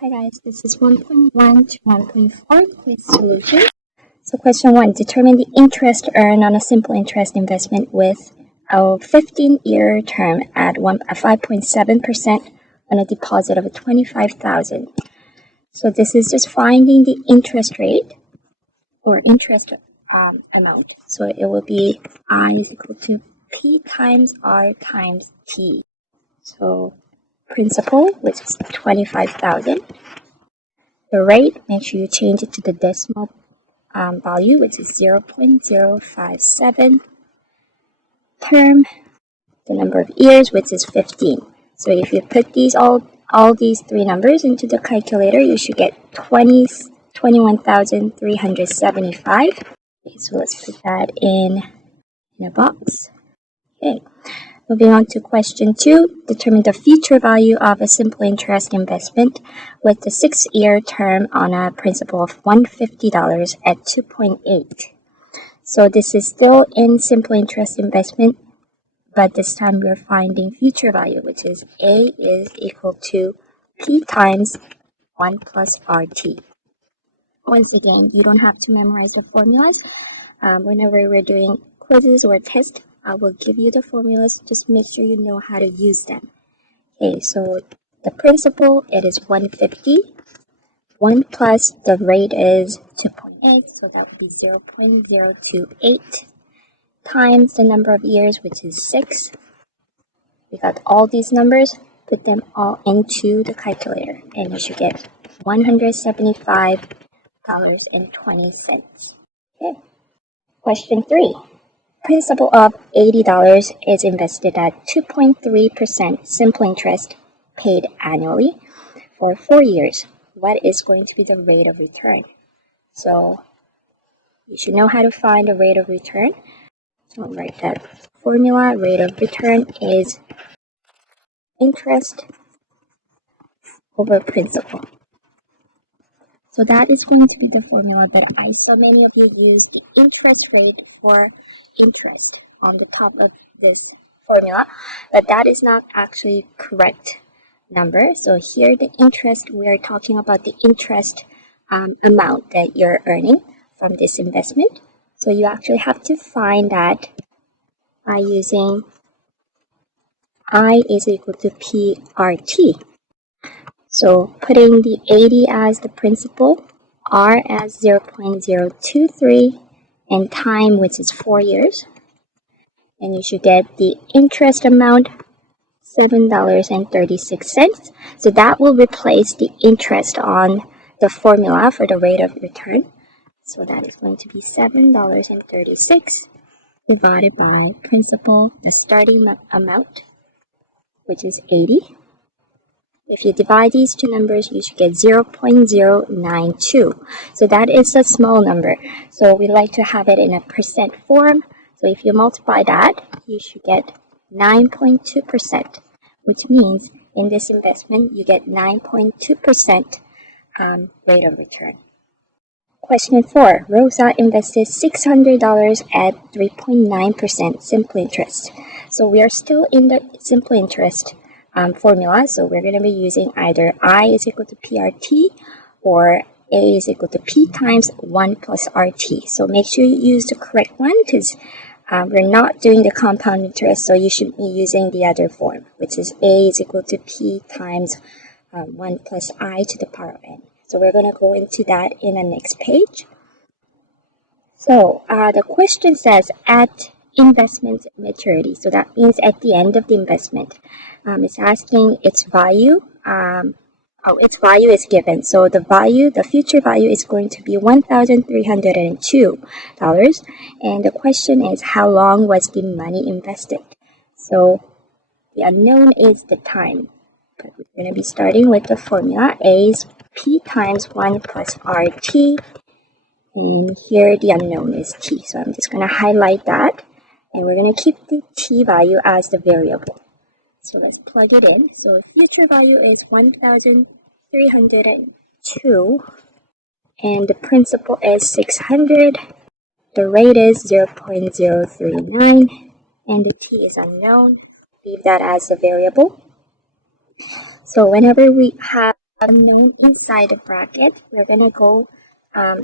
Hi guys, this is 1.1 to 1.4 quiz solution. So question 1, determine the interest earned on a simple interest investment with a 15-year term at 5.7% on a deposit of 25,000. So this is just finding the interest rate or interest amount. So it will be I is equal to P times R times T. So principal, which is 25,000. The rate, make sure you change it to the decimal value, which is 0.057. Term, the number of years, which is 15. So if you put all these three numbers into the calculator, you should get 21,375. Okay, so let's put that in a box. Okay. Moving on to question 2, determine the future value of a simple interest investment with a 6-year term on a principal of $150 at 2.8. So this is still in simple interest investment, but this time we're finding future value, which is A is equal to P times 1 plus RT. Once again, you don't have to memorize the formulas. Whenever we're doing quizzes or tests, I will give you the formulas. Just make sure you know how to use them. Okay, so the principal, it is 150. 1 plus the rate is 2.8, so that would be 0.028 times the number of years, which is 6. We got all these numbers, put them all into the calculator, and you should get $175.20. Okay. Question 3. Principal of $80 is invested at 2.3% simple interest paid annually for 4 years. What is going to be the rate of return? So you should know how to find the rate of return. So I'll write that formula. Rate of return is interest over principal. So that is going to be the formula, but I saw many of you use the interest rate for interest on the top of this formula, but that is not actually correct number. So here the interest, we are talking about the interest amount that you're earning from this investment. So you actually have to find that by using I is equal to PRT. So putting the 80 as the principal, R as 0.023, and time, which is 4 years. And you should get the interest amount, $7.36. So that will replace the interest on the formula for the rate of return. So that is going to be $7.36 divided by principal, the starting amount, which is 80. If you divide these two numbers, you should get 0.092. So that is a small number. So we like to have it in a percent form. So if you multiply that, you should get 9.2%, which means in this investment, you get 9.2% rate of return. Question 4. Rosa invested $600 at 3.9% simple interest. So we are still in the simple interest formula, so we're going to be using either I is equal to PRT or A is equal to P times 1 plus RT. So make sure you use the correct one, because we're not doing the compound interest, so you should be using the other form, which is A is equal to P times 1 plus I to the power n. So we're going to go into that in the next page. So the question says at investment maturity. So that means at the end of the investment. It's asking its value. Its value is given. So the future value is going to be $1,302. And the question is, how long was the money invested? So the unknown is the time. But we're going to be starting with the formula. A is P times 1 plus RT. And here the unknown is T. So I'm just going to highlight that. And we're going to keep the T value as the variable. So let's plug it in. So future value is 1,302. And the principal is 600. The rate is 0.039. And the T is unknown. Leave that as the variable. So whenever we have Inside the bracket, we're gonna go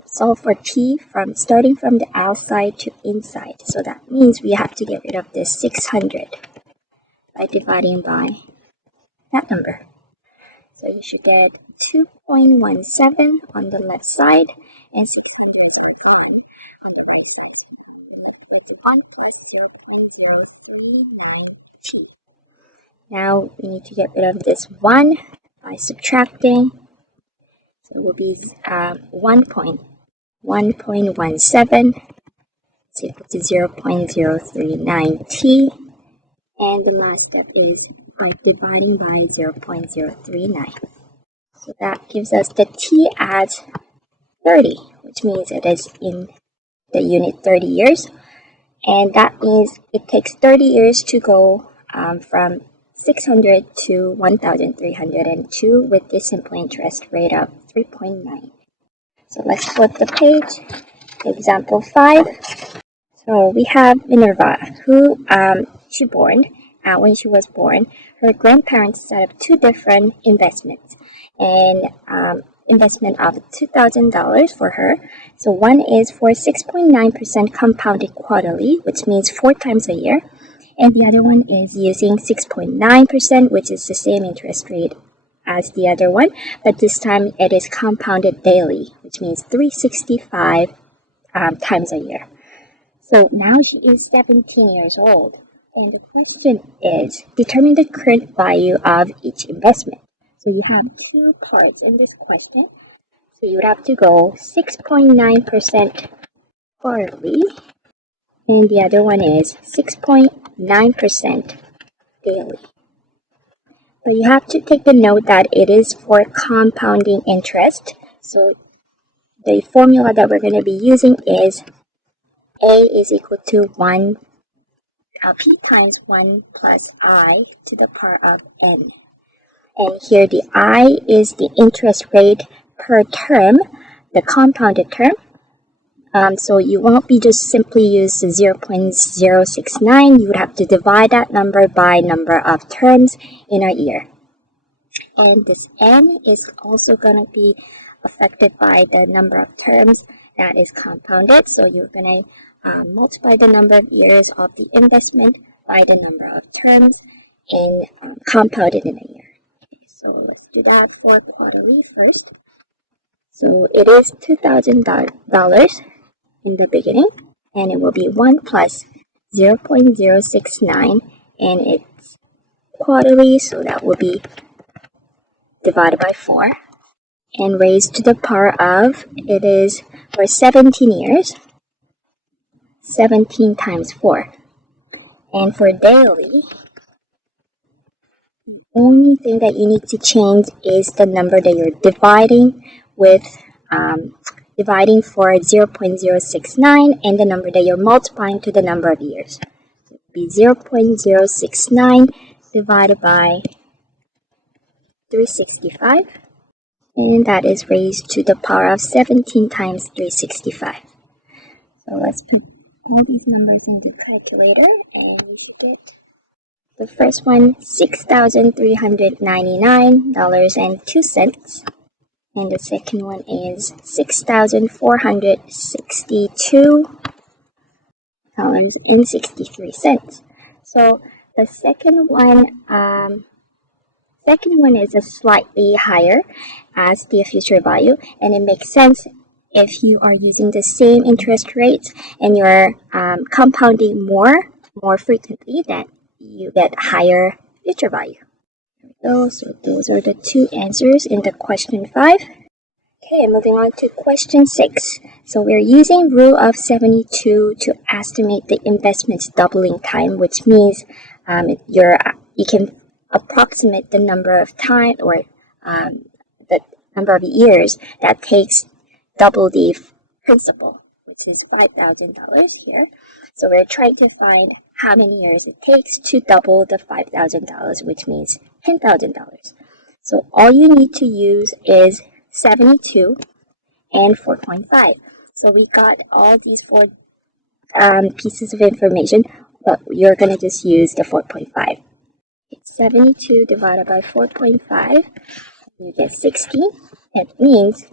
solve for t from starting from the outside to inside. So that means we have to get rid of this 600 by dividing by that number. So you should get 2.17 on the left side and 600s are gone on the right side. So you're left with 1 plus 0.039t. Now we need to get rid of this 1 by subtracting. So it will be 1.17 is equal to 0.039t. And the last step is by dividing by 0.039. So that gives us the t as 30, which means it is in the unit 30 years. And that means it takes 30 years to go from 600 to 1,302 with the simple interest rate of 3.9. So let's flip the page. Example 5. So we have Minerva, who when she was born, her grandparents set up two different investments. And investment of $2,000 for her. So one is for 6.9% compounded quarterly, which means 4 times a year. And the other one is using 6.9%, which is the same interest rate as the other one, but this time it is compounded daily, which means 365 times a year. So now she is 17 years old, and the question is, determine the current value of each investment. So you have two parts in this question. So you would have to go 6.9% quarterly, and the other one is 6.9% daily. But you have to take the note that it is for compounding interest. So the formula that we're going to be using is A is equal to 1 P times 1 plus I to the power of n. And here the I is the interest rate per term, the compounded term. So you won't be just simply use the 0.069. You would have to divide that number by number of terms in a year. And this n is also going to be affected by the number of terms that is compounded. So you're going to multiply the number of years of the investment by the number of terms and compound it in a year. Okay, so let's do that for quarterly first. So it is $2,000 in the beginning, and it will be 1 plus 0.069, and it's quarterly, so that will be divided by 4 and raised to the power of, it is for 17 years, 17 times 4. And for daily, the only thing that you need to change is the number that you're dividing with, dividing for 0.069 and the number that you're multiplying to the number of years. So it would be 0.069 divided by 365, and that is raised to the power of 17 times 365. So let's put all these numbers in the calculator, and we should get the first one, $6,399.02. And the second one is $6,462.63. So the second one is a slightly higher as the future value, and it makes sense if you are using the same interest rates and you're compounding more frequently, then you get higher future value. So those are the two answers in the question 5. Okay, moving on to question 6. So we're using rule of 72 to estimate the investment's doubling time, which means you can approximate the number of time or the number of years that takes double the principal, which is $5,000 here. So we're trying to find how many years it takes to double the $5,000, which means $10,000. So all you need to use is 72 and 4.5. So we got all these 4 pieces of information, but you're going to just use the 4.5. It's 72 divided by 4.5, You get 16. That means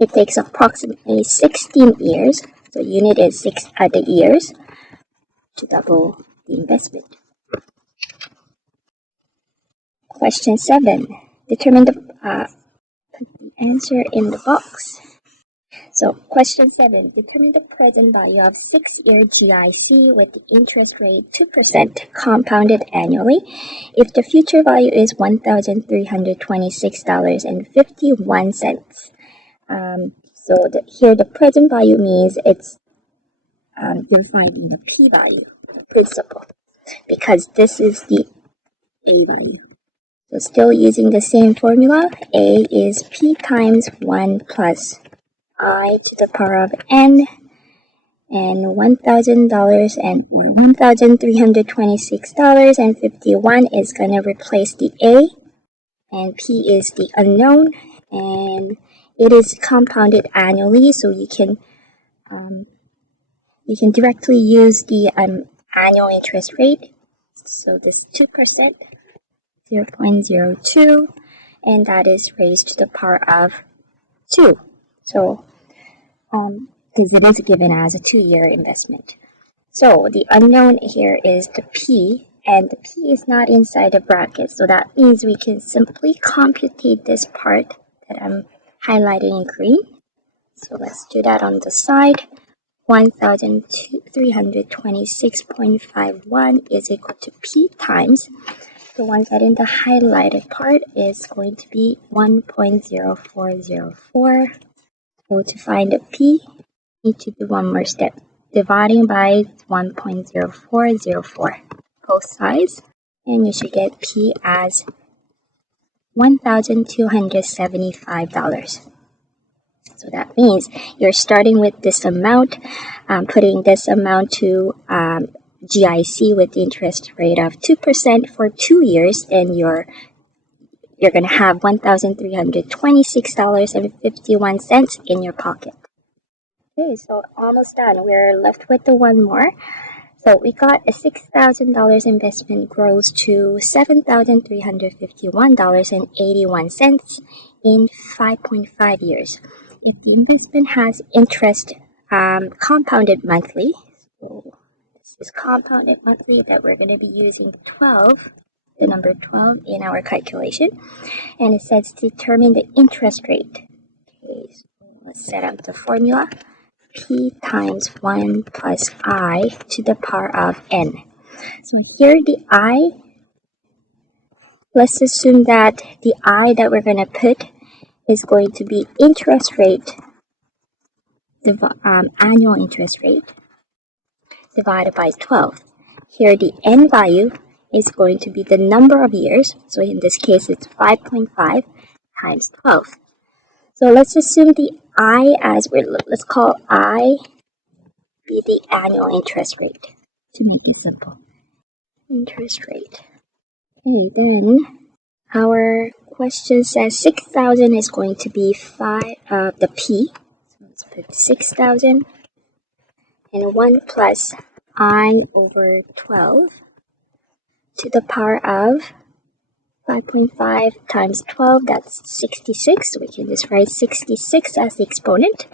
it takes approximately 16 years. So unit is the years to double the investment. Question 7. Determine put the answer in the box. So question 7. Determine the present value of 6-year GIC with the interest rate 2% compounded annually if the future value is $1,326.51. Here the present value means it's defining the P value, the principal, because this is the A value. So still using the same formula, A is P times 1 plus I to the power of N, and $1,000 or $1,326.51 is going to replace the A, and P is the unknown, and it is compounded annually, so you can directly use the annual interest rate. So this 2%, 0.02, and that is raised to the power of 2. So, because it is given as a 2-year investment. So the unknown here is the P, and the P is not inside the bracket. So that means we can simply computate this part that I'm highlighting in green. So let's do that on the side. 1,326.51 is equal to P times the one that in the highlighted part is going to be 1.0404. So to find the P, need to do one more step, dividing by 1.0404 both sides, and you should get P as $1,275. So that means you're starting with this amount, putting this amount to GIC with the interest rate of 2% for 2 years, and you're going to have $1,326.51 in your pocket. Okay, so almost done. We're left with the one more. So we got a $6,000 investment grows to $7,351.81 in 5.5 years. If the investment has interest compounded monthly, so this is compounded monthly that we're going to be using 12, the number 12 in our calculation, and it says determine the interest rate. Okay, so let's set up the formula. P times 1 plus I to the power of N. So here the I, let's assume that the I that we're going to put is going to be interest rate, the annual interest rate, divided by 12. Here the N value is going to be the number of years. So in this case, it's 5.5 times 12. So let's assume the I let's call I be the annual interest rate to make it simple. Interest rate. Okay, then our question says 6,000 is going to be the P. So let's put 6,000 and 1 plus I over 12 to the power of 5.5 times 12, that's 66. So we can just write 66 as the exponent.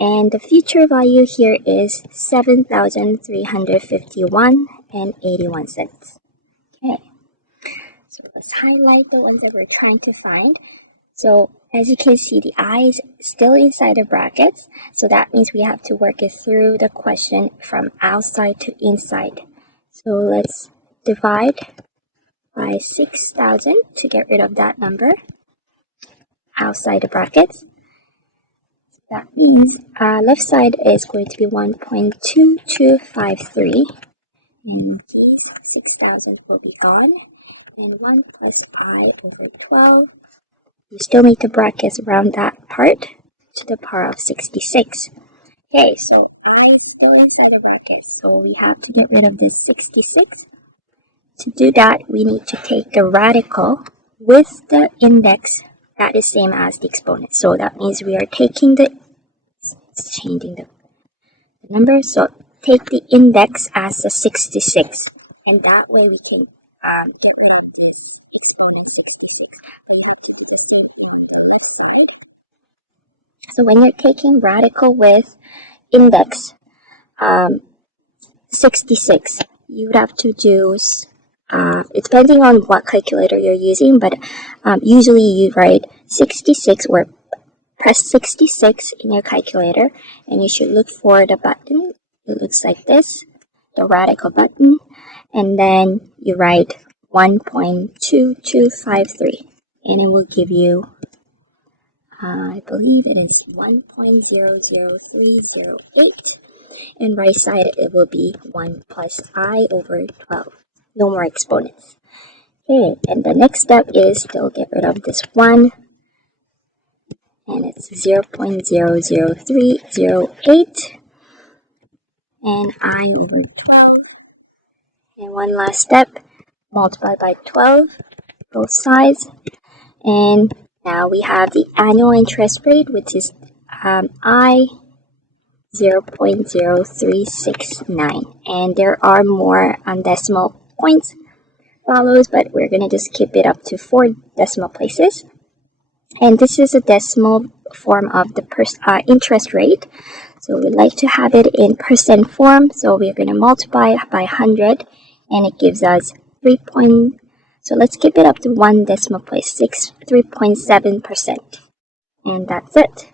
And the future value here is $7,351.81. Okay. So let's highlight the ones that we're trying to find. So as you can see, the I is still inside the brackets. So that means we have to work it through the question from outside to inside. So let's divide by 6,000 to get rid of that number outside the brackets. That means left side is going to be 1.2253, and these 6,000 will be gone, and 1 plus I over 12. You still need to brackets around that part to the power of 66. Okay, so I is still inside the brackets, so we have to get rid of this 66. To do that, we need to take the radical with the index that is same as the exponent. So that means we are taking changing the number. So take the index as a 66, and that way we can get rid of this exponent 66, but you have to do the same thing on the other side. So when you're taking radical with index 66, you would have to do, depending on what calculator you're using, but usually you write 66 or press 66 in your calculator, and you should look for the button. It looks like this, the radical button, and then you write 1.2253, and it will give you, I believe it is 1.00308, and right side it will be 1 plus I over 12. No more exponents. Okay, and the next step is still get rid of this 1, and it's 0.00308, and I over 12. And one last step, multiply by 12, both sides, and now we have the annual interest rate, which is I 0.0369, and there are more decimal points follows, but we're gonna just keep it up to 4 decimal places. And this is a decimal form of the interest rate, so we'd like to have it in percent form, so we're going to multiply by 100, and it gives us 3. So let's keep it up to 1 decimal place, 3.7%, and that's it.